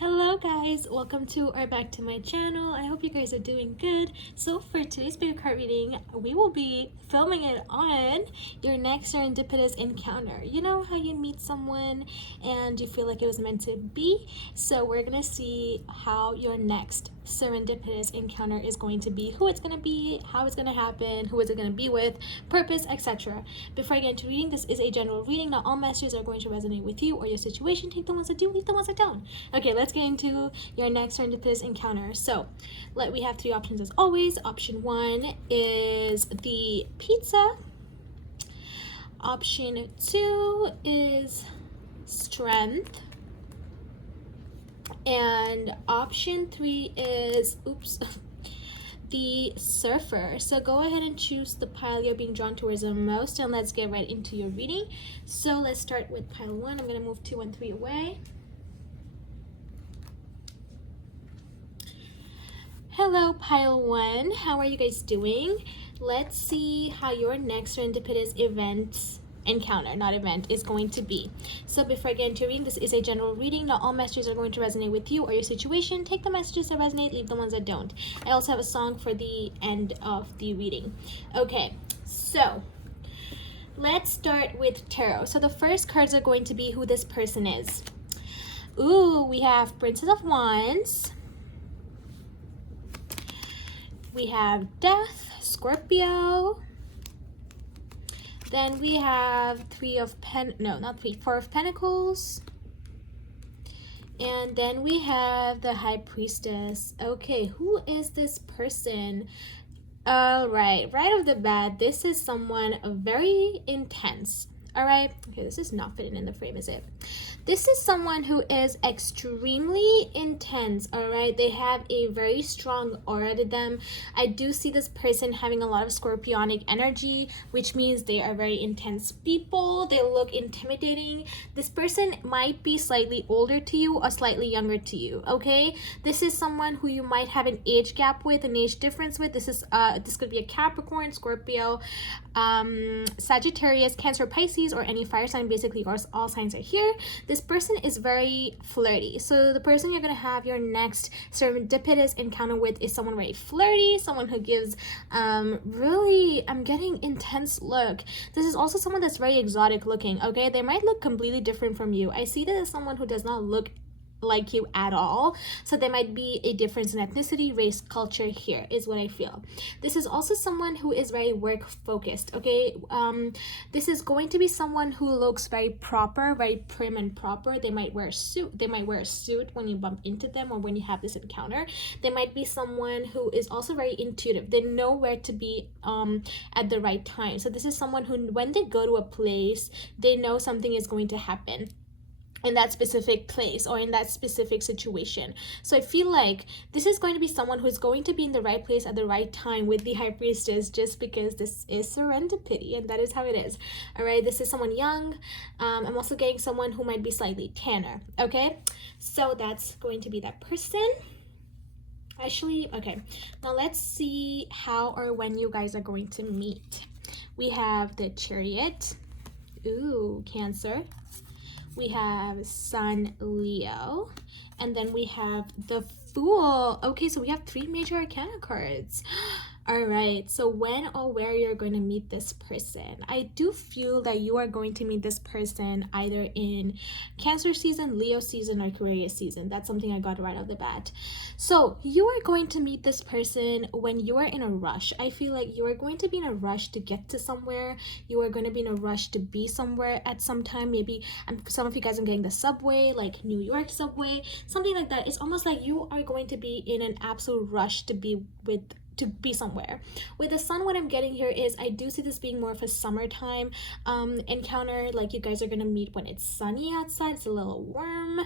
Hello guys, welcome to or back to my channel. I hope you guys are doing good. So for today's video card reading, we will be filming it on your next serendipitous encounter. You know how you meet someone and you feel like it was meant to be? So we're gonna see how your next serendipitous encounter is going to be, who it's going to be, how it's going to happen, who is it going to be with, purpose, etc. Before I get into reading, this is a general reading. Not all messages are going to resonate with you or your situation. Take the ones that do, leave the ones that don't. Okay, let's get into your next serendipitous encounter. So we have three options as always. Option 1 is the pizza. Option 2 is strength. And option 3 is, the surfer. So go ahead and choose the pile you're being drawn towards the most, and let's get right into your reading. So let's start with pile 1. I'm going to move 2 and 3 away. Hello, pile 1. How are you guys doing? Let's see how your next serendipitous encounter is going to be. So before I get into reading, this is a general reading. Not all messages are going to resonate with you or your situation. Take the messages that resonate, leave the ones that don't. I also have a song for the end of the reading. Okay, so let's start with tarot. So the first cards are going to be who this person is. We have Princess of Wands. We have Death, Scorpio. Then we have Four of Pentacles. And then we have the High Priestess. Okay, who is this person? All right off the bat, this is someone very intense. All right, okay, this is not fitting in the frame, is it? This is someone who is extremely intense, all right? They have a very strong aura to them. I do see this person having a lot of scorpionic energy, which means they are very intense people. They look intimidating. This person might be slightly older to you or slightly younger to you, okay? This is someone who you might have an age gap with, an age difference with. This could be a Capricorn, Scorpio, Sagittarius, Cancer, Pisces, or any fire sign. Basically, all signs are here. This person is very flirty. So the person you're going to have your next serendipitous encounter with is someone very flirty, someone who gives really, I'm getting intense look. This is also someone that's very exotic looking, okay? They might look completely different from you. I see that as someone who does not look like you at all, so there might be a difference in ethnicity, race, culture here is what I feel. This is also someone who is very work focused, okay? This is going to be someone who looks very proper, very prim and proper. They might wear a suit when you bump into them or when you have this encounter. They might be someone who is also very intuitive. They know where to be at the right time. So this is someone who, when they go to a place, they know something is going to happen in that specific place or in that specific situation. So I feel like this is going to be someone who's going to be in the right place at the right time with the High Priestess, just because this is serendipity and that is how it is. All right, this is someone young. I'm also getting someone who might be slightly tanner, okay? So that's going to be that person. Actually, okay, now let's see how or when you guys are going to meet. We have the Chariot. Cancer. We have Sun, Leo, and then we have the Fool. Okay, so we have 3 major arcana cards. All right, so when or where you're going to meet this person. I do feel that you are going to meet this person either in Cancer season, Leo season, or Aquarius season. That's something I got right off the bat. So you are going to meet this person when you are in a rush. I feel like you are going to be in a rush to get to somewhere. You are going to be in a rush to be somewhere at some time. Maybe some of you guys are getting the subway, like New York subway, something like that. It's almost like you are going to be in an absolute rush to be somewhere. With the Sun, what I'm getting here is I do see this being more of a summertime encounter. Like you guys are gonna meet when it's sunny outside, it's a little warm,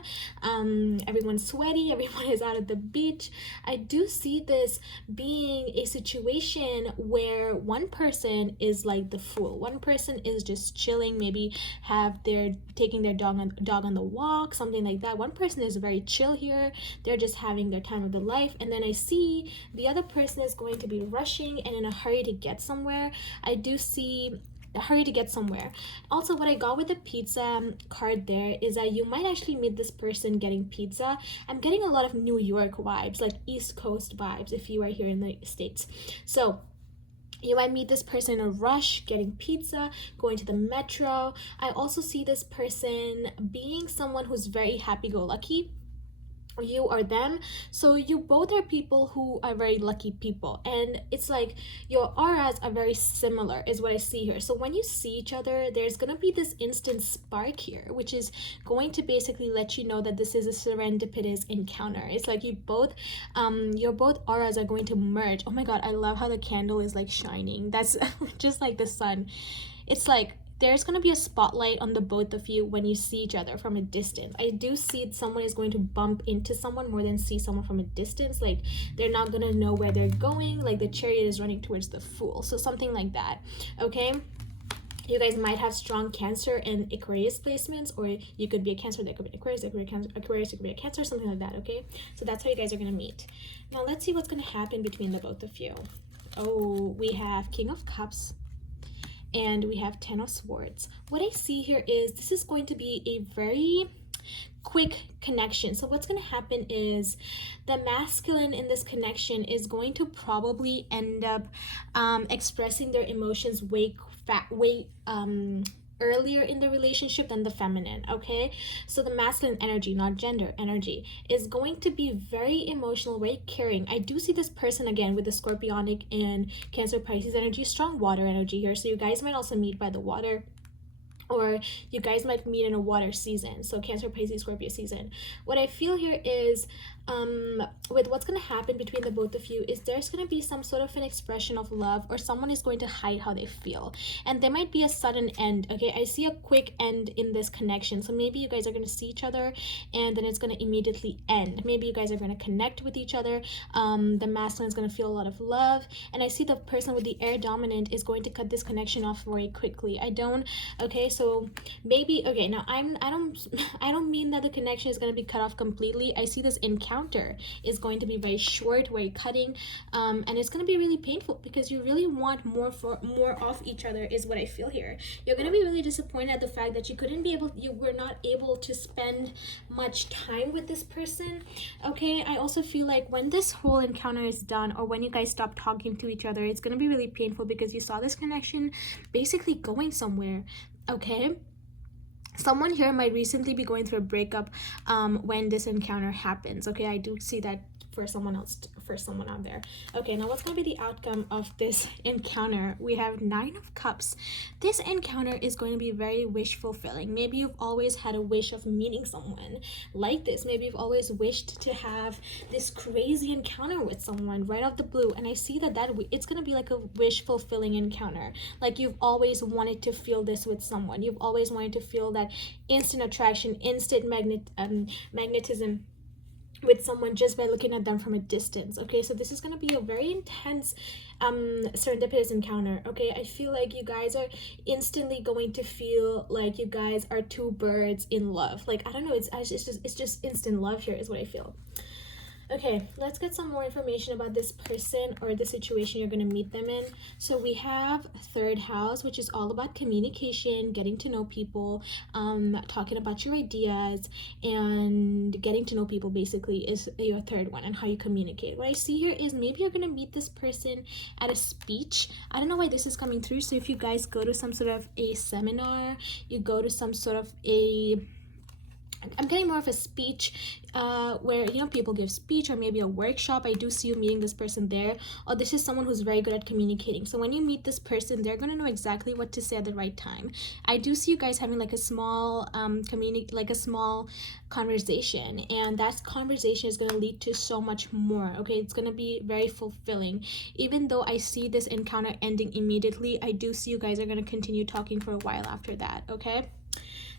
everyone's sweaty, everyone is out at the beach. I do see this being a situation where one person is like the Fool, one person is just chilling, maybe taking their dog on the walk, something like that. One person is very chill here, they're just having their time of their life, and then I see the other person is going to be rushing and in a hurry to get somewhere. I do see hurry to get somewhere. Also, what I got with the pizza card there is that you might actually meet this person getting pizza. I'm getting a lot of New York vibes, like East Coast vibes if you are here in the States. So you might meet this person in a rush, getting pizza, going to the metro. I also see this person being someone who's very happy-go-lucky, you or them. So you both are people who are very lucky people, and it's like your auras are very similar is what I see here. So when you see each other, there's gonna be this instant spark here, which is going to basically let you know that this is a serendipitous encounter. It's like your both auras are going to merge. Oh my god, I love how the candle is like shining. That's just like the sun. It's like there's going to be a spotlight on the both of you when you see each other from a distance. I do see someone is going to bump into someone more than see someone from a distance. Like they're not going to know where they're going, like the chariot is running towards the fool. So something like that. Okay, you guys might have strong Cancer and Aquarius placements, or you could be a Cancer, that could be an Aquarius, that could be a Cancer, Aquarius, it could be a Cancer, something like that. Okay, so that's how you guys are going to meet. Now let's see what's going to happen between the both of you. Oh, we have King of Cups and we have Ten of Swords. What I see here is this is going to be a very quick connection. So what's going to happen is the masculine in this connection is going to probably end up expressing their emotions way earlier in the relationship than the feminine. Okay, so the masculine energy, not gender energy, is going to be very emotional, very caring. I do see this person again with the Scorpionic and Cancer Pisces energy, strong water energy here. So you guys might also meet by the water, or you guys might meet in a water season, so Cancer, Pisces, Scorpio season. What I feel here is with what's going to happen between the both of you is there's going to be some sort of an expression of love, or someone is going to hide how they feel, and there might be a sudden end. Okay, I see a quick end in this connection. So maybe you guys are going to see each other and then it's going to immediately end. Maybe you guys are going to connect with each other. The masculine is going to feel a lot of love, and I see the person with the air dominant is going to cut this connection off very quickly. Okay, so maybe, okay, now I don't mean that the connection is going to be cut off completely. I see this encounter is going to be very short, very cutting, and it's going to be really painful because you really want more of each other is what I feel here. You're going to be really disappointed at the fact that you were not able to spend much time with this person. Okay, I also feel like when this whole encounter is done, or when you guys stop talking to each other, it's going to be really painful because you saw this connection basically going somewhere. Okay, someone here might recently be going through a breakup when this encounter happens. Okay, I do see that for someone else, for someone out there. Okay, now what's going to be the outcome of this encounter? We have Nine of Cups. This encounter is going to be very wish fulfilling. Maybe you've always had a wish of meeting someone like this. Maybe you've always wished to have this crazy encounter with someone right out the blue, and I see that it's going to be like a wish fulfilling encounter. Like you've always wanted to feel this with someone. You've always wanted to feel that instant attraction, instant magnetism with someone just by looking at them from a distance. Okay, so this is going to be a very intense serendipitous encounter. Okay, I feel like you guys are instantly going to feel like you guys are two birds in love. Like, I don't know, it's just instant love here is what I feel. Okay, let's get some more information about this person or the situation you're going to meet them in. So we have third house, which is all about communication, getting to know people, talking about your ideas, and getting to know people basically is your third one, and how you communicate. What I see here is maybe you're going to meet this person at a speech. I don't know why this is coming through. So if you guys go to some sort of a seminar, you go to some sort of I'm getting more of a speech where, you know, people give speech, or maybe a workshop. I do see you meeting this person there. Or this is someone who's very good at communicating. So when you meet this person, they're going to know exactly what to say at the right time. I do see you guys having like a small a small conversation, and that conversation is going to lead to so much more. Okay, it's going to be very fulfilling. Even though I see this encounter ending immediately, I do see you guys are going to continue talking for a while after that. Okay,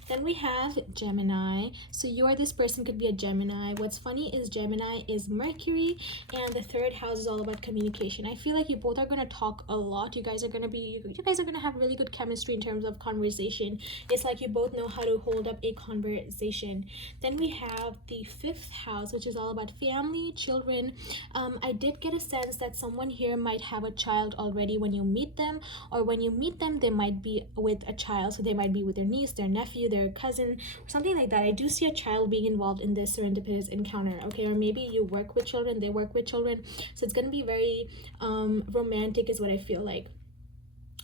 Then we have Gemini. So this person could be a Gemini. What's funny is Gemini is Mercury, and the third house is all about communication. I feel like you both are gonna talk a lot. You guys are gonna have really good chemistry in terms of conversation. It's like you both know how to hold up a conversation. Then we have the fifth house, which is all about family, children. I did get a sense that someone here might have a child already when you meet them, or when you meet them, they might be with a child. So they might be with their niece, their nephew, their cousin, or something like that. I do see a child being involved in this serendipitous encounter, okay? Or maybe you work with children, they work with children. So it's gonna be very romantic is what I feel like.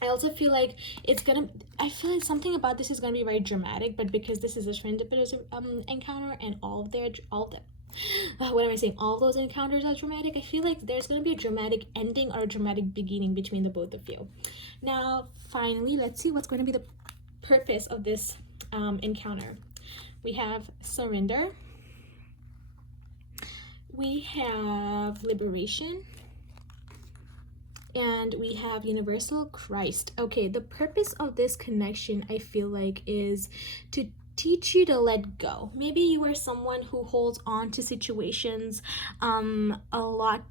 I also feel like I feel like something about this is gonna be very dramatic, but because this is a serendipitous encounter and all of what am I saying? All those encounters are dramatic. I feel like there's going to be a dramatic ending or a dramatic beginning between the both of you. Now, finally, let's see what's going to be the purpose of this encounter. We have surrender. We have liberation. And we have universal Christ. Okay, the purpose of this connection, I feel like, is to teach you to let go. Maybe you are someone who holds on to situations a lot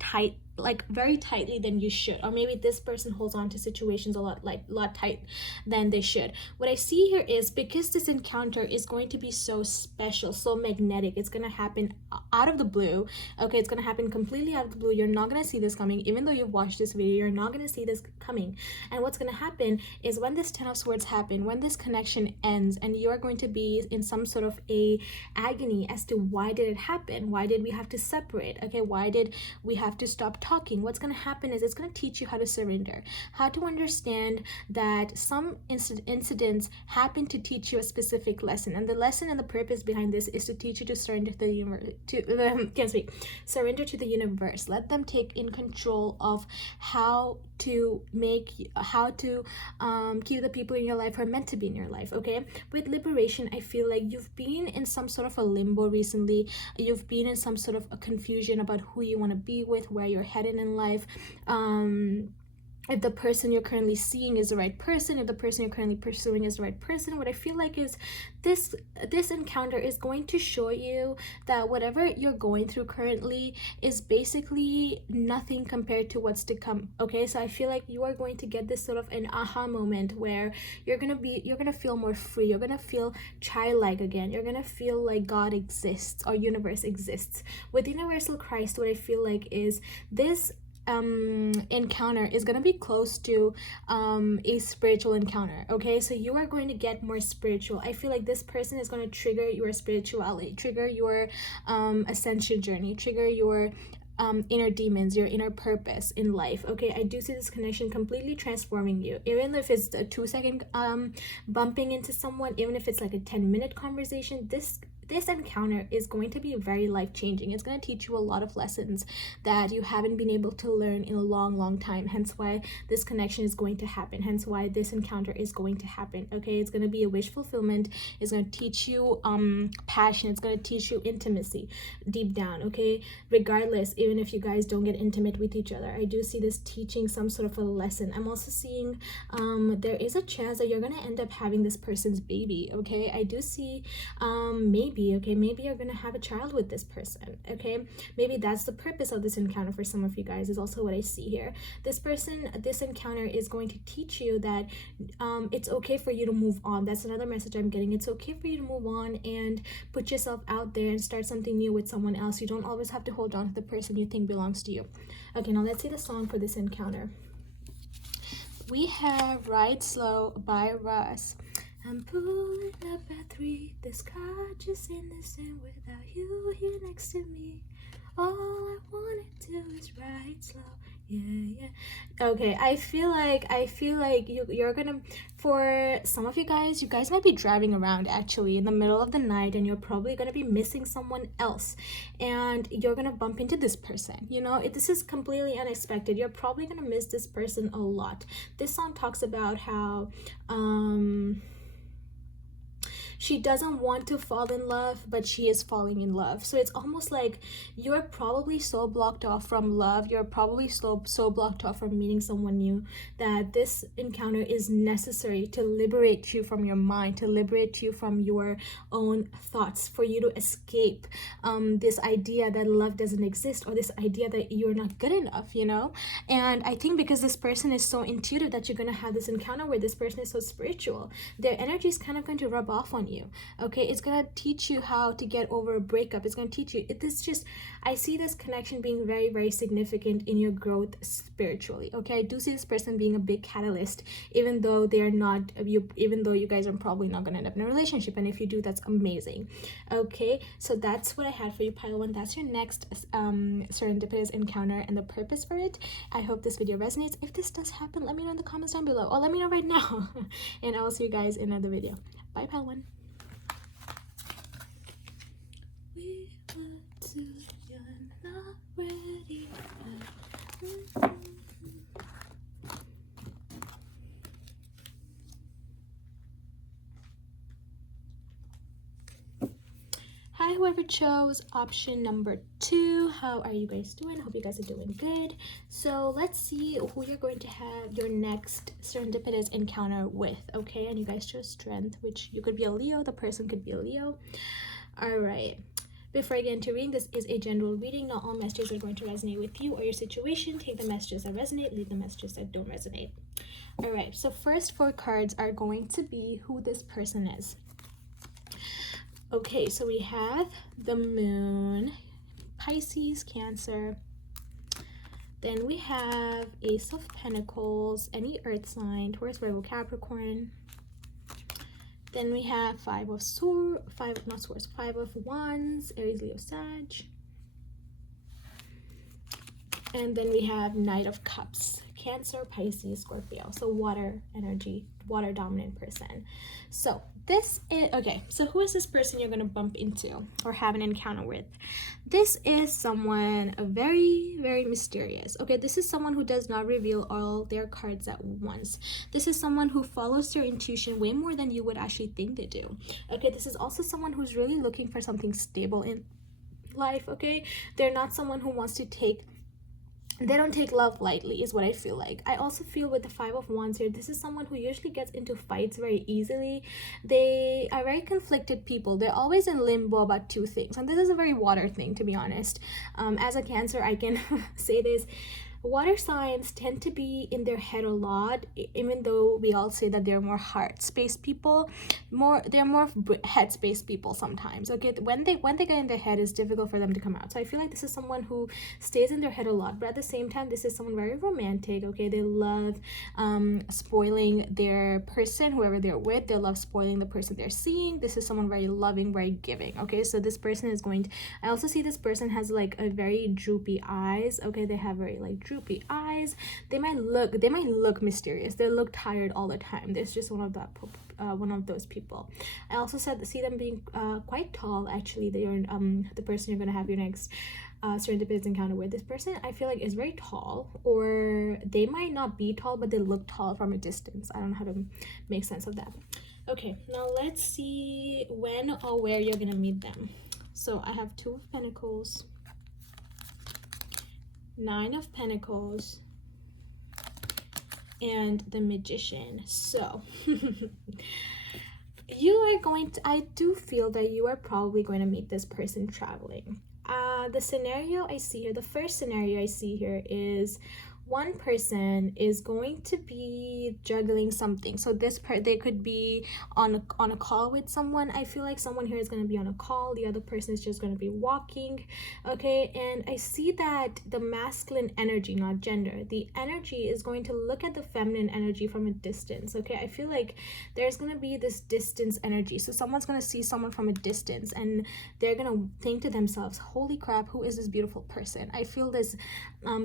very tightly than you should, or maybe this person holds on to situations a lot tight than they should. What I see here is, because this encounter is going to be so special, so magnetic, it's going to happen out of the blue. Okay, it's going to happen completely out of the blue. You're not going to see this coming. Even though you've watched this video, you're not going to see this coming. And what's going to happen is, when this 10 of Swords happen, when this connection ends, and you're going to be in some sort of a agony as to why did it happen, why did we have to separate, okay, why did we have to stop talking, what's going to happen is, it's going to teach you how to surrender, how to understand that some incidents happen to teach you a specific lesson, and the lesson and the purpose behind this is to teach you to surrender to the universe, surrender to the universe. Let them take in control of how to keep the people in your life who are meant to be in your life. Okay, with liberation, I feel like you've been in some sort of a limbo recently. You've been in some sort of a confusion about who you want to be with, where you're headed in life. If the person you're currently seeing is the right person, if the person you're currently pursuing is the right person. What I feel like is this encounter is going to show you that whatever you're going through currently is basically nothing compared to what's to come. Okay, so I feel like you are going to get this sort of an aha moment where you're gonna feel more free, you're gonna feel childlike again, you're gonna feel like God exists or universe exists. With universal Christ, what I feel like is this encounter is going to be close to a spiritual encounter. Okay, so you are going to get more spiritual. I feel like this person is going to trigger your spirituality, trigger your ascension journey, trigger your inner demons, your inner purpose in life. Okay, I do see this connection completely transforming you, even if it's a 2-second bumping into someone, even if it's like a 10-minute conversation. This encounter is going to be very life-changing. It's going to teach you a lot of lessons that you haven't been able to learn in a long time. Hence why this connection is going to happen. Hence why this encounter is going to happen. Okay, it's going to be a wish fulfillment. It's going to teach you passion. It's going to teach you intimacy deep down. Okay, regardless, even if you guys don't get intimate with each other, I do see this teaching some sort of a lesson. I'm also seeing there is a chance that you're going to end up having this person's baby. Okay, I do see maybe you're gonna have a child with this person. Okay, maybe that's the purpose of this encounter for some of you guys, is also what I see here. This encounter is going to teach you that it's okay for you to move on. That's another message I'm getting. It's okay for you to move on and put yourself out there and start something new with someone else. You don't always have to hold on to the person you think belongs to you. Okay, now let's see the song for this encounter. We have Ride Slow by Russ. I'm pulling up at 3, this car just in the sand without you here next to me. All I wanna do is ride slow, yeah. Okay, I feel like you're gonna, for some of you guys might be driving around actually in the middle of the night, and you're probably gonna be missing someone else, and you're gonna bump into this person. You know, this is completely unexpected. You're probably gonna miss this person a lot. This song talks about how She doesn't want to fall in love, but she is falling in love. So it's almost like you're probably so blocked off from love, you're probably so blocked off from meeting someone new, that this encounter is necessary to liberate you from your mind, to liberate you from your own thoughts, for you to escape this idea that love doesn't exist, or this idea that you're not good enough, you know. And I think because this person is so intuitive, that you're going to have this encounter where this person is so spiritual, their energy is kind of going to rub off on you. Okay, it's going to teach you how to get over a breakup. It's going to teach you, it's just, I see this connection being very, very significant in your growth spiritually. Okay, I do see this person being a big catalyst, even though they're not, even though you guys are probably not going to end up in a relationship, and if you do, that's amazing. Okay, so that's what I had for you, pile 1. That's your next serendipitous encounter and the purpose for it. I hope this video resonates. If this does happen, let me know in the comments down below, or let me know right now. And I will see you guys in another video. Bye, pile 1. We were too young, not ready. Hi, whoever chose option number 2. How are you guys doing? I hope you guys are doing good. So let's see who you're going to have your next serendipitous encounter with. Okay, and you guys chose strength, which you could be a Leo. The person could be a Leo. All right. Before I get into reading, this is a general reading. Not all messages are going to resonate with you or your situation. Take the messages that resonate, leave the messages that don't resonate. All right, so first 4 cards are going to be who this person is. Okay, so we have the Moon, Pisces, Cancer. Then we have Ace of Pentacles, any Earth sign, Taurus, Virgo, Capricorn. Then we have Five of Wands, Aries, Leo, Sag. And then we have Knight of Cups, Cancer, Pisces, Scorpio. So water energy, water dominant person. So this is, okay, so who is this person you're going to bump into or have an encounter with? This is someone very, very mysterious. Okay, this is someone who does not reveal all their cards at once. This is someone who follows their intuition way more than you would actually think they do. Okay, this is also someone who's really looking for something stable in life. Okay, they're not someone who wants to take, they don't take love lightly, is what I feel like. I also feel with the Five of Wands here, this is someone who usually gets into fights very easily. They are very conflicted people. They're always in limbo about 2 things. And this is a very water thing, to be honest. As a Cancer, I can say this. Water signs tend to be in their head a lot, even though we all say that they're more heart space people. They're more head space people sometimes. Okay, when they get in their head, it's difficult for them to come out. So I feel like this is someone who stays in their head a lot, but at the same time, this is someone very romantic. Okay, they love spoiling their person, whoever they're with. They love spoiling the person they're seeing. This is someone very loving, very giving. Okay, so this person is going to, I also see this person has like a very droopy eyes. Okay, they have very like droopy eyes. They might look mysterious. They look tired all the time. There's just one of those people. I also see them being quite tall. Actually, they are the person you're gonna have your next serendipitous encounter with. This person I feel like is very tall, or they might not be tall, but they look tall from a distance. I don't know how to make sense of that. Okay, now let's see when or where you're gonna meet them. So I have 2 of Pentacles, 9 of Pentacles, and the Magician. So you are going to, I do feel that you are probably going to meet this person traveling. The scenario I see here, the first scenario I see here is one person is going to be juggling something. So they could be on a call with someone. I feel like someone here is going to be on a call. The other person is just going to be walking. Okay, and I see that the masculine energy, not gender, the energy is going to look at the feminine energy from a distance. Okay, I feel like there's going to be this distance energy. So someone's going to see someone from a distance and they're going to think to themselves, holy crap, who is this beautiful person? I feel this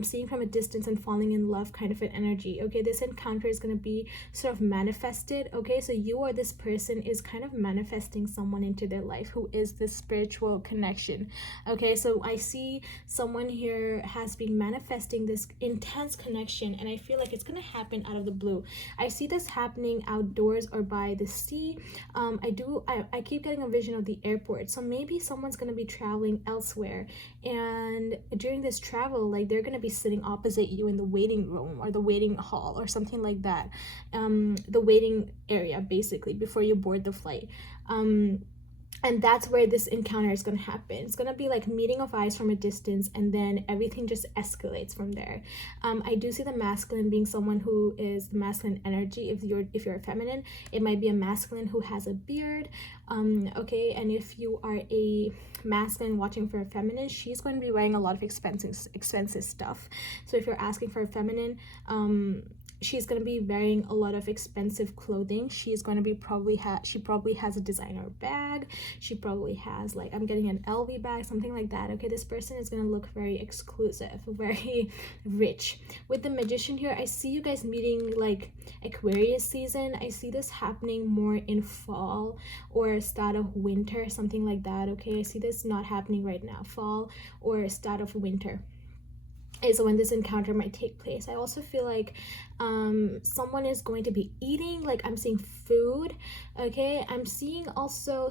seeing from a distance and falling falling in love kind of an energy. Okay, this encounter is going to be sort of manifested. Okay, so you or this person is kind of manifesting someone into their life who is this spiritual connection. Okay, so I see someone here has been manifesting this intense connection, and I feel like it's going to happen out of the blue. I see this happening outdoors or by the sea. I keep getting a vision of the airport, so maybe someone's going to be traveling elsewhere, and during this travel, like, they're going to be sitting opposite you in the waiting room or the waiting hall or something like that, the waiting area basically before you board the flight. And that's where this encounter is going to happen. It's going to be like meeting of eyes from a distance, and then everything just escalates from there. I do see the masculine being someone who is the masculine energy. If you're a feminine, it might be a masculine who has a beard. Okay, and if you are a masculine watching for a feminine, she's going to be wearing a lot of expensive stuff. So if you're asking for a feminine, she's going to be wearing a lot of expensive clothing. She's going to be she probably has a designer bag. She probably has, like, I'm getting an LV bag, something like that. Okay, this person is going to look very exclusive, very rich. With the magician here, I see you guys meeting like Aquarius season. I see this happening more in fall or start of winter, something like that. Okay, I see this not happening right now. Fall or start of winter is when this encounter might take place. I also feel like someone is going to be eating, like, I'm seeing food. Okay, I'm seeing also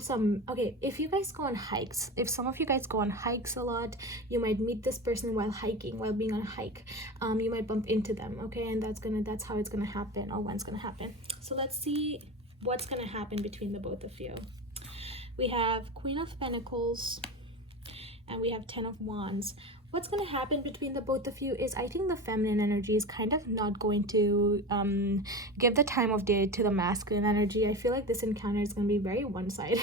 if you guys go on hikes, if some of you guys go on hikes a lot, you might meet this person while being on a hike. You might bump into them. Okay, and that's how it's gonna happen, or when it's gonna happen. So let's see what's gonna happen between the both of you. We have Queen of Pentacles and we have 10 of Wands. What's going to happen between the both of you is, I think the feminine energy is kind of not going to give the time of day to the masculine energy. I feel like this encounter is going to be very one-sided.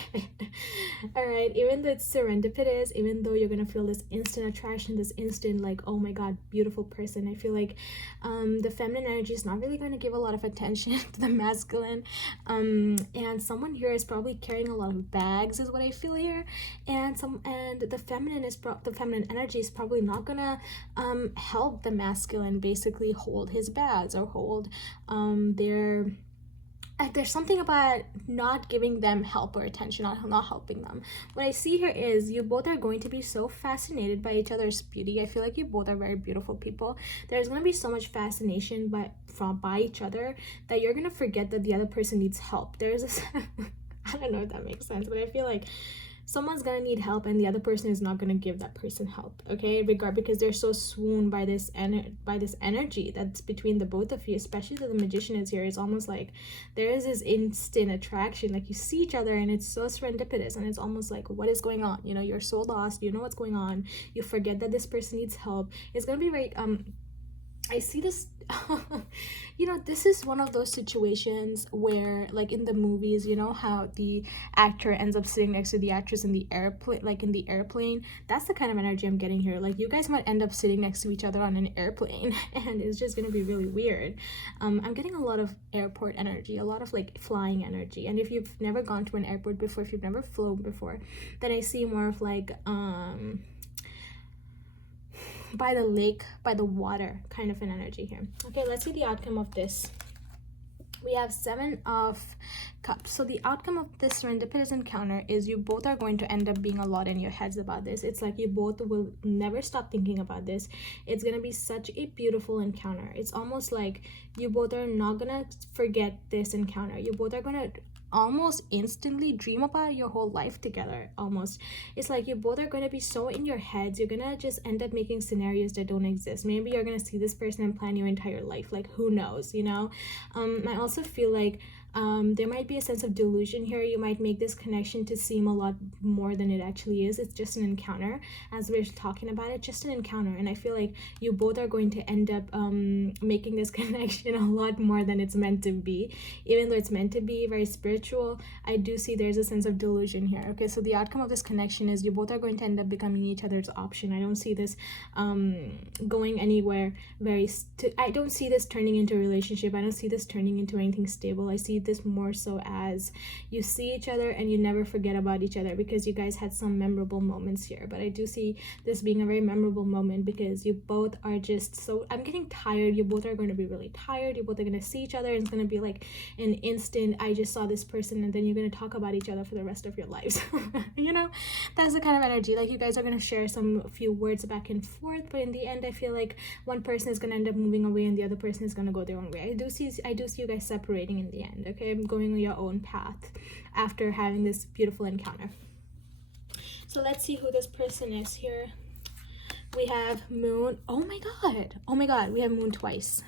All right, even though it's serendipitous, even though you're going to feel this instant attraction, this instant, like, oh my god, beautiful person, I feel like the feminine energy is not really going to give a lot of attention to the masculine. And someone here is probably carrying a lot of bags, is what I feel here. And the feminine energy is probably not gonna help the masculine basically hold his bags or hold there's something about not giving them help or attention, not helping them. What I see here is you both are going to be so fascinated by each other's beauty. I feel like you both are very beautiful people. There's going to be so much fascination by each other that you're going to forget that the other person needs help. There's this I don't know if that makes sense, but I feel like someone's gonna need help and the other person is not gonna give that person help. Okay, because they're so swooned by this energy that's between the both of you, especially that the magician is here. It's almost like there is this instant attraction, like you see each other and it's so serendipitous, and it's almost like, what is going on? You know, you're so lost, you know what's going on, you forget that this person needs help. It's gonna be very I see this you know, this is one of those situations where, like in the movies, you know how the actor ends up sitting next to the actress in the airplane, like in the airplane. That's the kind of energy I'm getting here. Like, you guys might end up sitting next to each other on an airplane and it's just gonna be really weird. I'm getting a lot of airport energy, a lot of like flying energy. And if you've never gone to an airport before, if you've never flown before, then I see more of like by the lake, by the water kind of an energy here. Okay, let's see the outcome of this. We have 7 of Cups. So the outcome of this serendipitous encounter is you both are going to end up being a lot in your heads about this. It's like you both will never stop thinking about this. It's going to be such a beautiful encounter. It's almost like you both are not going to forget this encounter. You both are going to almost instantly dream about your whole life together. Almost, it's like you both are going to be so in your heads, you're gonna just end up making scenarios that don't exist. Maybe you're gonna see this person and plan your entire life, like, who knows, you know. I also feel like there might be a sense of delusion here. You might make this connection to seem a lot more than it actually is. It's just an encounter, as we're talking about it, just an encounter. And I feel like you both are going to end up making this connection a lot more than it's meant to be. Even though it's meant to be very spiritual, I do see there's a sense of delusion here. Okay, so the outcome of this connection is you both are going to end up becoming each other's option. I don't see this going anywhere I don't see this turning into a relationship. I don't see this turning into anything stable. I see this more so as you see each other and you never forget about each other because you guys had some memorable moments here. But I do see this being a very memorable moment because you both are just so, I'm getting tired. You both are going to be really tired. You both are going to see each other and it's going to be like an instant, I just saw this person, and then you're going to talk about each other for the rest of your lives. You know, that's the kind of energy. Like you guys are going to share some few words back and forth, but in the end I feel like one person is going to end up moving away and the other person is going to go their own way. I do see you guys separating in the end. Okay, I'm going on your own path after having this beautiful encounter. So let's see who this person is here. We have Moon. Oh my god, we have Moon twice.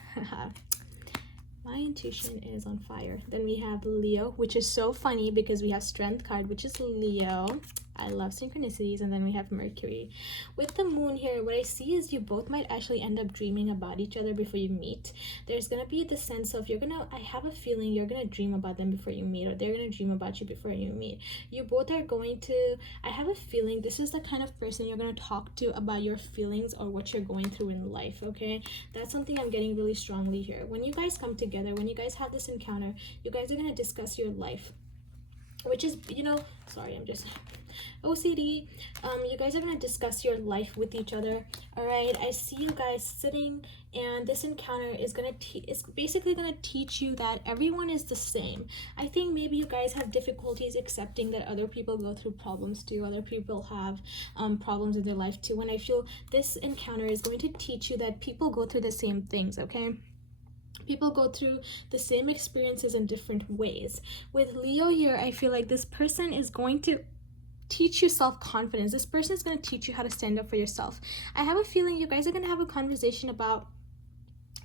My intuition is on fire. Then we have Leo, which is so funny because we have Strength card, which is Leo. I love synchronicities. And then we have Mercury. With the Moon here, what I see is you both might actually end up dreaming about each other before you meet. There's gonna be the sense of I have a feeling you're gonna dream about them before you meet, or they're gonna dream about you before you meet. You both are going to, I have a feeling this is the kind of person you're gonna talk to about your feelings or what you're going through in life, okay? That's something I'm getting really strongly here. When you guys come together, when you guys have this encounter, you guys are gonna discuss your life, which is, sorry, I'm just OCD. You guys are gonna discuss your life with each other. All right, I see you guys sitting, and this encounter is basically gonna teach you that everyone is the same. I think maybe you guys have difficulties accepting that other people go through problems too. Other people have problems in their life too. And I feel this encounter is going to teach you that people go through the same things. Okay. People go through the same experiences in different ways. With Leo here, I feel like this person is going to teach you self-confidence. This person is going to teach you how to stand up for yourself. I have a feeling you guys are going to have a conversation about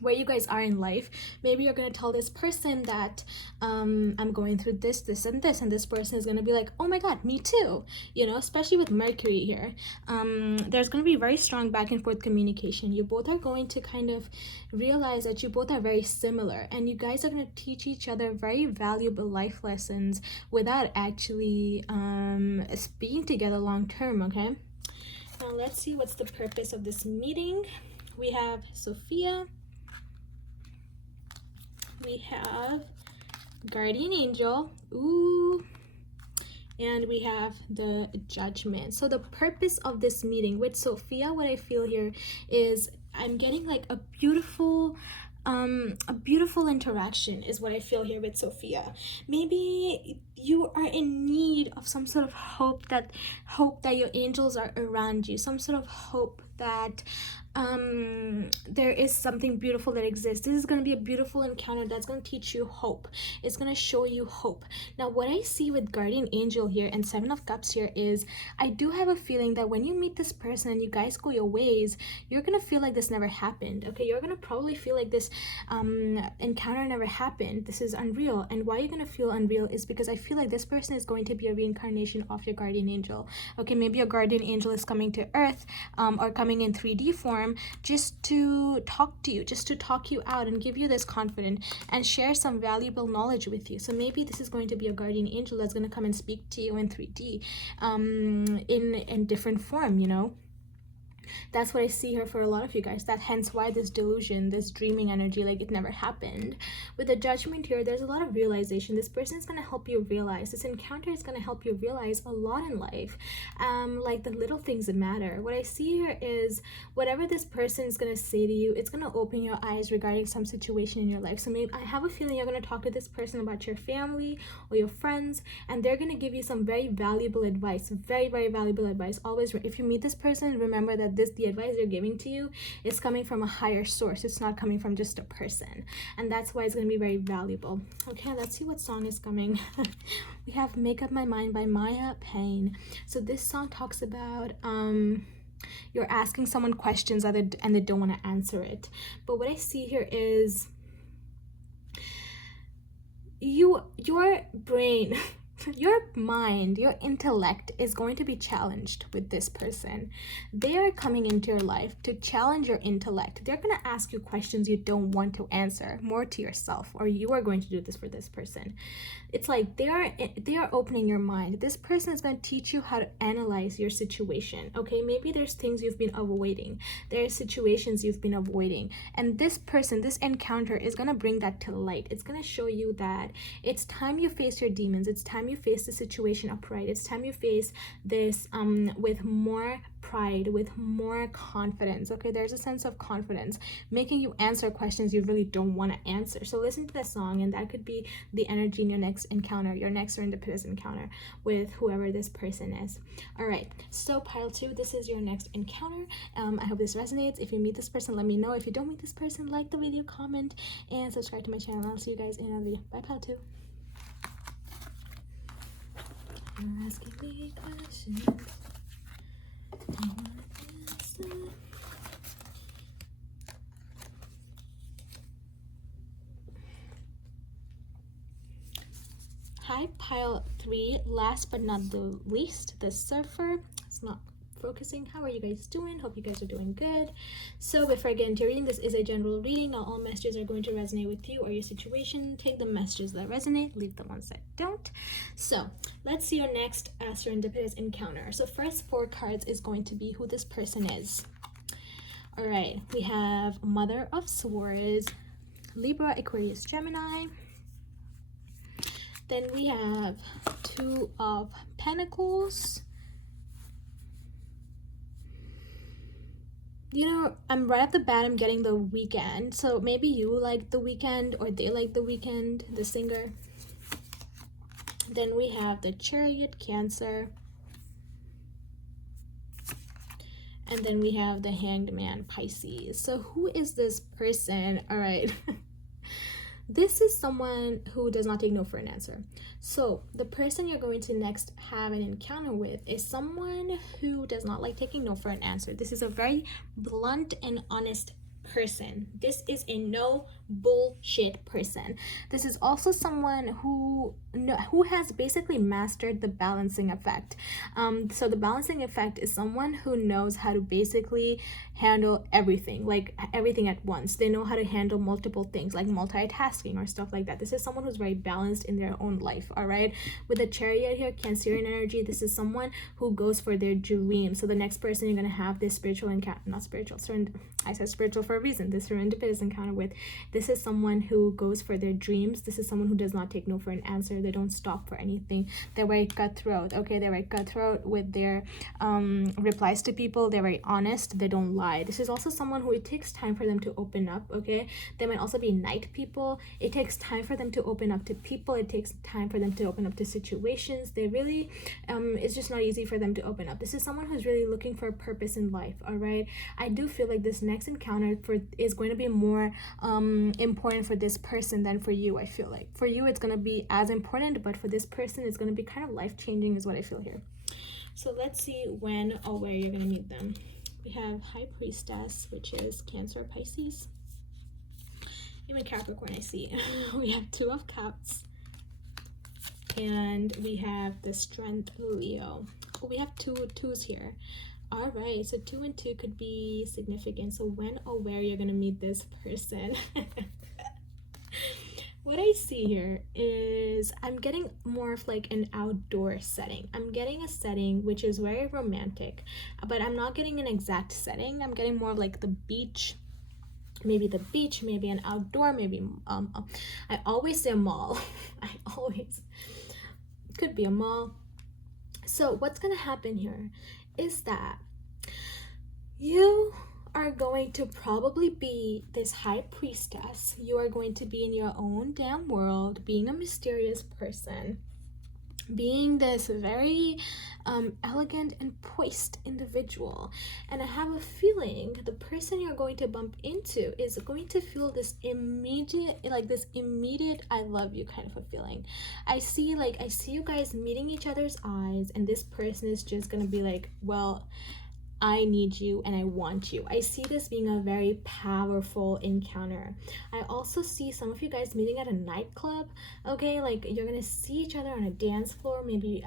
where you guys are in life. Maybe you're going to tell this person that I'm going through this and this, and this person is going to be like, oh my god, me too, especially with Mercury here. There's going to be very strong back and forth communication. You both are going to kind of realize that you both are very similar, and you guys are going to teach each other very valuable life lessons without actually being together long term. Okay, now let's see what's the purpose of this meeting. We have Sophia, we have Guardian Angel, ooh, and we have the Judgment. So the purpose of this meeting with Sophia, what I feel here is I'm getting like a beautiful interaction is what I feel here with Sophia. Maybe you are in need of some sort of hope that your angels are around you, some sort of hope that there is something beautiful that exists. This is going to be a beautiful encounter that's going to teach you hope. It's going to show you hope. Now, what I see with Guardian Angel here and Seven of Cups here is I do have a feeling that when you meet this person and you guys go your ways, you're going to feel like this never happened. Okay, you're going to probably feel like this encounter never happened. This is unreal. And why you're going to feel unreal is because I feel like this person is going to be a reincarnation of your Guardian Angel. Okay, maybe your Guardian Angel is coming to Earth or coming in 3D form just to talk to you, just to talk you out and give you this confidence and share some valuable knowledge with you. So maybe this is going to be a Guardian Angel that's going to come and speak to you in 3D in different form. That's what I see here for a lot of you guys. That hence why this delusion, this dreaming energy, like it never happened. With the Judgment here, there's a lot of realization. This person is going to help you realize. This encounter is going to help you realize a lot in life. Like the little things that matter. What I see here is whatever this person is going to say to you, it's going to open your eyes regarding some situation in your life. So maybe I have a feeling you're going to talk to this person about your family or your friends, and they're going to give you some very valuable advice. Very, very valuable advice. Always, if you meet this person, remember that the advice they're giving to you is coming from a higher source. It's not coming from just a person, and that's why it's going to be very valuable. Okay, let's see what song is coming. We have Make Up My Mind by Payne. So this song talks about you're asking someone questions and they don't want to answer it. But what I see here is your brain your mind, your intellect is going to be challenged with this person. They are coming into your life to challenge your intellect. They're going to ask you questions you don't want to answer, more to yourself, or you are going to do this for this person. It's like they are opening your mind. This person is going to teach you how to analyze your situation. Okay, maybe there's things you've been avoiding, there are situations you've been avoiding, and this person, this encounter is going to bring that to light. It's going to show you that it's time you face your demons. It's time you face the situation upright. It's time you face this with more pride, with more confidence. Okay, there's a sense of confidence making you answer questions you really don't want to answer. So listen to that song, and that could be the energy in your next encounter, your next serendipitous encounter with whoever this person is. All right, so pile 2, this is your next encounter. I hope this resonates. If you meet this person, let me know. If you don't meet this person, like the video, comment, and subscribe to my channel. I'll see you guys in another video. Bye, pile 2. You're asking me questions. Hi, pile 3. Last but not the least, the surfer. It's not focusing. How are you guys doing? Hope you guys are doing good. So before I get into reading, this is a general reading. Not all messages are going to resonate with you or your situation. Take the messages that resonate, leave the ones that don't. So let's see your next serendipitous encounter. So first 4 cards is going to be who this person is. All right, we have Mother of Swords, Libra, Aquarius, Gemini. Then we have 2 of Pentacles. You know, I'm right off the bat, I'm getting the Weeknd. So maybe you like the Weeknd, or they like the Weeknd, the singer. Then we have the Chariot, Cancer. And then we have the Hanged Man, Pisces. So who is this person? All right. This is someone who does not take no for an answer. So the person you're going to next have an encounter with is someone who does not like taking no for an answer. This is a very blunt and honest person. This is a no bullshit person. This is also someone who has basically mastered the balancing effect. So the balancing effect is someone who knows how to basically handle everything, like everything at once. They know how to handle multiple things, like multitasking or stuff like that. This is someone who's very balanced in their own life. All right, with the Chariot here, Cancerian energy, this is someone who goes for their dreams. So the next person you're going to have this spiritual encounter, not spiritual, I said spiritual for a reason, this serendipitous encounter with, this is someone who goes for their dreams. This is someone who does not take no for an answer. They don't stop for anything. They're very cutthroat. Okay, they're very cutthroat with their replies to people. They're very honest. They don't lie. This is also someone who it takes time for them to open up. Okay, they might also be night people. It takes time for them to open up to people. It takes time for them to open up to situations. They really it's just not easy for them to open up. This is someone who's really looking for a purpose in life. All right, I do feel like this next encounter is going to be more important for this person than for you. I feel like for you it's going to be as important, but for this person it's going to be kind of life-changing is what I feel here. So let's see when or where you're going to meet them. We have High Priestess, which is Cancer, Pisces, even Capricorn. I see. We have 2 of Cups, and we have the Strength, Leo. We have 2 twos here. All right, so 2 and 2 could be significant. So when or where you're gonna meet this person. What I see here is I'm getting more of like an outdoor setting. I'm getting a setting which is very romantic, but I'm not getting an exact setting. I'm getting more like the beach, maybe an outdoor, maybe I always say a mall. I always could be a mall. So what's gonna happen here is that you are going to probably be this High Priestess. You are going to be in your own damn world, being a mysterious person, being this very elegant and poised individual. And I have a feeling the person you're going to bump into is going to feel this immediate I love you kind of a feeling. I see you guys meeting each other's eyes, and this person is just gonna be like, well, I need you and I want you. I see this being a very powerful encounter. I also see some of you guys meeting at a nightclub, okay? Like you're gonna see each other on a dance floor, maybe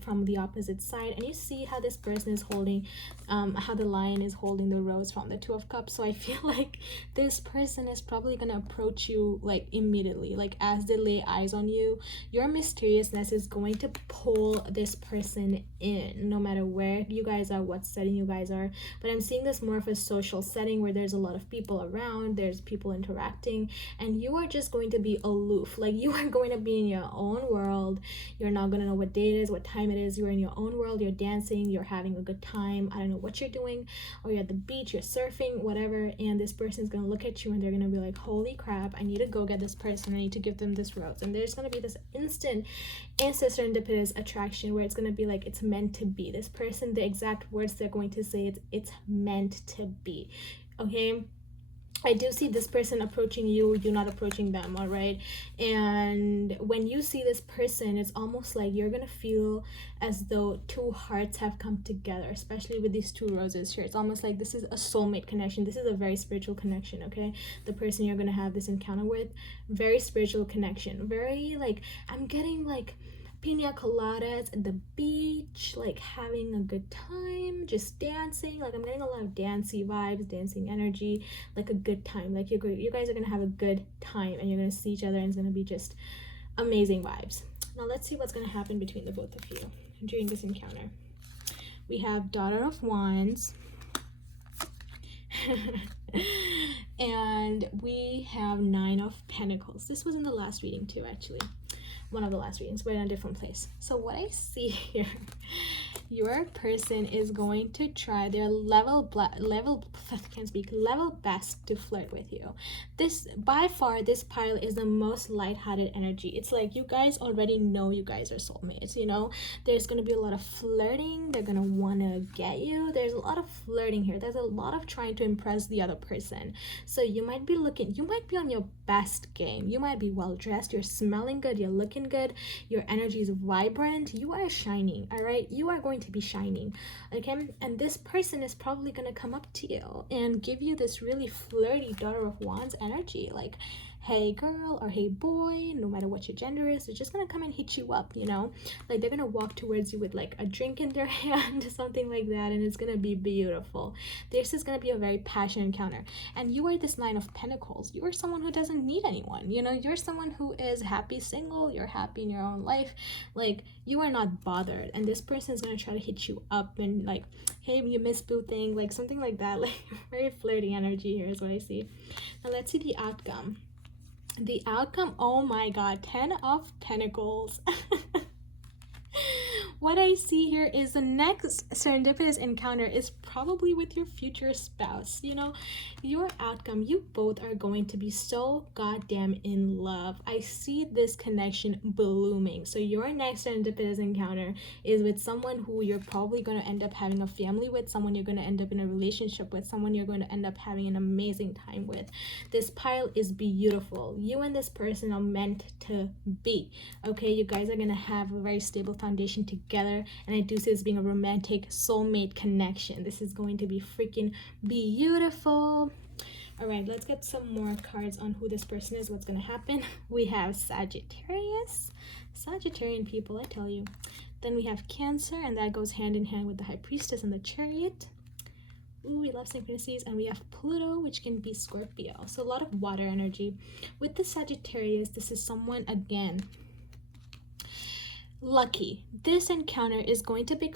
from the opposite side, and you see how this person is holding, how the lion is holding the rose from the Two of Cups. So I feel like this person is probably gonna approach you like immediately, like as they lay eyes on you. Your mysteriousness is going to pull this person in, no matter where you guys are, what setting you guys are. But I'm seeing this more of a social setting where there's a lot of people around, there's people interacting, and you are just going to be aloof. Like you are going to be in your own world. You're not going to know what day it is, what time it is. You're in your own world, you're dancing, you're having a good time. I don't know what you're doing, or you're at the beach, you're surfing, whatever, and this person's going to look at you and they're going to be like, holy crap, I need to go get this person, I need to give them this rose. And there's going to be this instant serendipitous attraction where it's going to be like it's meant to be. This person, the exact words they're going to say, it's meant to be, okay? I do see this person approaching you, you're not approaching them, all right? And when you see this person, it's almost like you're gonna feel as though two hearts have come together, especially with these two roses here. It's almost like this is a soulmate connection. This is a very spiritual connection, okay? The person you're gonna have this encounter with, very spiritual connection. Very like, I'm getting like pina coladas at the beach, like having a good time, just dancing. Like I'm getting a lot of dancey vibes, dancing energy, like a good time. Like you guys are gonna have a good time and you're gonna see each other and it's gonna be just amazing vibes. Now let's see what's gonna happen between the both of you during this encounter. We have Daughter of Wands and we have Nine of Pentacles. This was in the last reading too, actually. One of the last readings, but in a different place. So what I see here, your person is going to try their level best to flirt with you. This, by far, this pile is the most lighthearted energy. It's like you guys already know you guys are soulmates, you know? There's going to be a lot of flirting. They're going to want to get you. There's a lot of flirting here. There's a lot of trying to impress the other person. So you might be on your best game. You might be well dressed. You're smelling good. You're looking good, your energy is vibrant, you are shining, all right? You are going to be shining, okay? And this person is probably going to come up to you and give you this really flirty Daughter of Wands energy, like, hey girl or hey boy, no matter what your gender is, they're just gonna come and hit you up, you know? Like they're gonna walk towards you with like a drink in their hand, something like that, and it's gonna be beautiful. This is gonna be a very passionate encounter. And you are this Nine of Pentacles. You are someone who doesn't need anyone, you know? You're someone who is happy single, you're happy in your own life, like you are not bothered. And this person is gonna try to hit you up and like, hey, you miss boo thing, like something like that. Like very flirty energy here is what I see. Now let's see the outcome. The outcome, oh my god, 10 of Pentacles. What I see here is the next serendipitous encounter is probably with your future spouse. You know, your outcome, you both are going to be so goddamn in love. I see this connection blooming. So your next serendipitous encounter is with someone who you're probably going to end up having a family with, someone you're going to end up in a relationship with, someone you're going to end up having an amazing time with. This pile is beautiful. You and this person are meant to be, okay? You guys are going to have a very stable foundation together, and I do see this being a romantic soulmate connection. This is going to be freaking beautiful. All right, let's get some more cards on who this person is, what's going to happen. We have Sagittarius, Sagittarian people, I tell you. Then we have Cancer, and that goes hand in hand with the High Priestess and the Chariot. Ooh, we love synchronicities. And we have Pluto, which can be Scorpio. So a lot of water energy. With the Sagittarius, this is someone, again, lucky. This encounter is going to be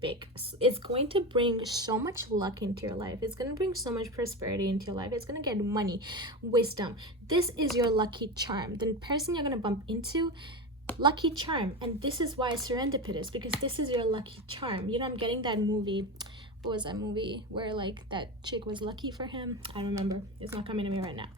big. It's going to bring so much luck into your life. It's going to bring so much prosperity into your life. It's going to get money, wisdom. This is your lucky charm. The person you're going to bump into, lucky charm. And this is why Serendipitous, because this is your lucky charm. You know, I'm getting that movie. What was that movie where like that chick was lucky for him? I don't remember. It's not coming to me right now.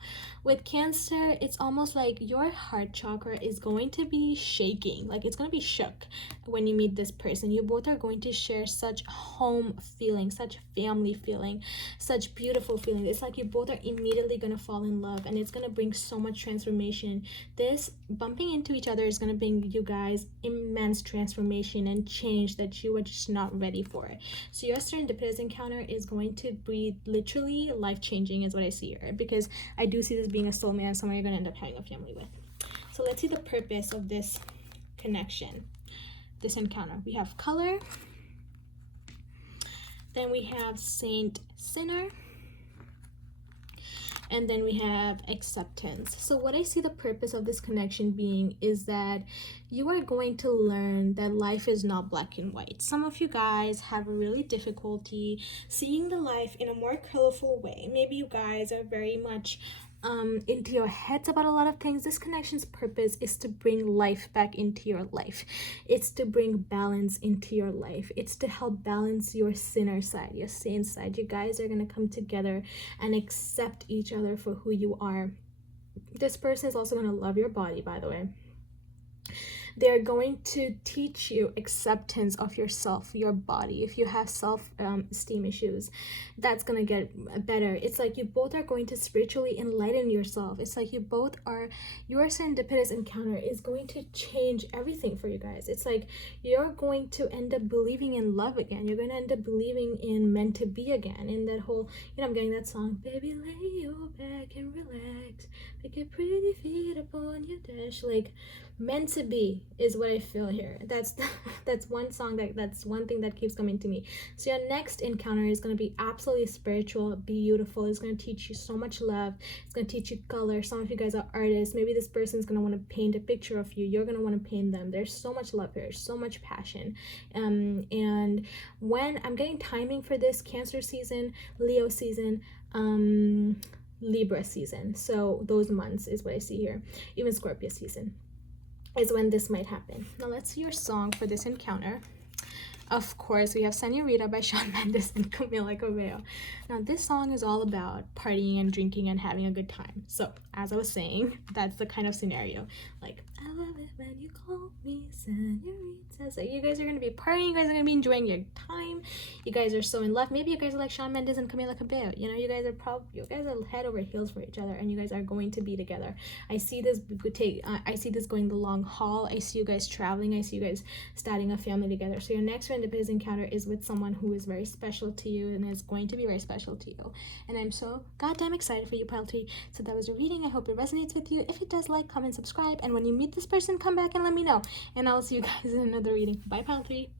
With Cancer, it's almost like your heart chakra is going to be shaking. Like it's going to be shook when you meet this person. You both are going to share such home feeling, such family feeling, such beautiful feelings. It's like you both are immediately gonna fall in love, and it's gonna bring so much transformation. This bumping into each other is gonna bring you guys immense transformation and change that you are just not ready for. So your serendipitous encounter is going to be literally life-changing is what I see here, because I do see this being a soulmate and someone you're gonna end up having a family with. So let's see the purpose of this connection, this encounter. We have color, then we have saint sinner, and then we have acceptance. So what I see the purpose of this connection being is that you are going to learn that life is not black and white. Some of you guys have a really difficulty seeing the life in a more colorful way. Maybe you guys are very much into your heads about a lot of things. This connection's purpose is to bring life back into your life. It's to bring balance into your life. It's to help balance your sinner side, your saint side. You guys are going to come together and accept each other for who you are. This person is also going to love your body, by the way. They're going to teach you acceptance of yourself, your body. If you have self-esteem issues, that's going to get better. It's like you both are going to spiritually enlighten yourself. It's like you both are, your serendipitous encounter is going to change everything for you guys. It's like you're going to end up believing in love again. You're going to end up believing in meant to be again. In that whole, you know, I'm getting that song, baby, lay your back and relax. Make your pretty feet upon your dash. Like, meant to be is what I feel here. That's one song that's one thing that keeps coming to me. So your next encounter is going to be absolutely spiritual, beautiful. It's going to teach you so much love. It's going to teach you color. Some of you guys are artists. Maybe this person's going to want to paint a picture of you. You're going to want to paint them. There's so much love here, so much passion. And when I'm getting timing for this, Cancer season, Leo season, Libra season. So those months is what I see here. Even Scorpio season is when this might happen. Now let's see your song for this encounter. Of course, we have Señorita by Mendes and Camila Cabello. Now, this song is all about partying and drinking and having a good time. So, as I was saying, that's the kind of scenario. Like, I love it when you call me Señorita. So, you guys are going to be partying. You guys are going to be enjoying your time. You guys are so in love. Maybe you guys are like Shawn Mendes and Camila Cabello. You know, you guys are head over heels for each other, and you guys are going to be together. I see this going the long haul. I see you guys traveling. I see you guys starting a family together. So, your next serendipitous encounter is with someone who is very special to you and is going to be very special to you. And I'm so goddamn excited for you, Pile 3. So that was your reading. I hope it resonates with you. If it does, like, comment, subscribe. And when you meet this person, come back and let me know. And I'll see you guys in another reading. Bye, Pile 3.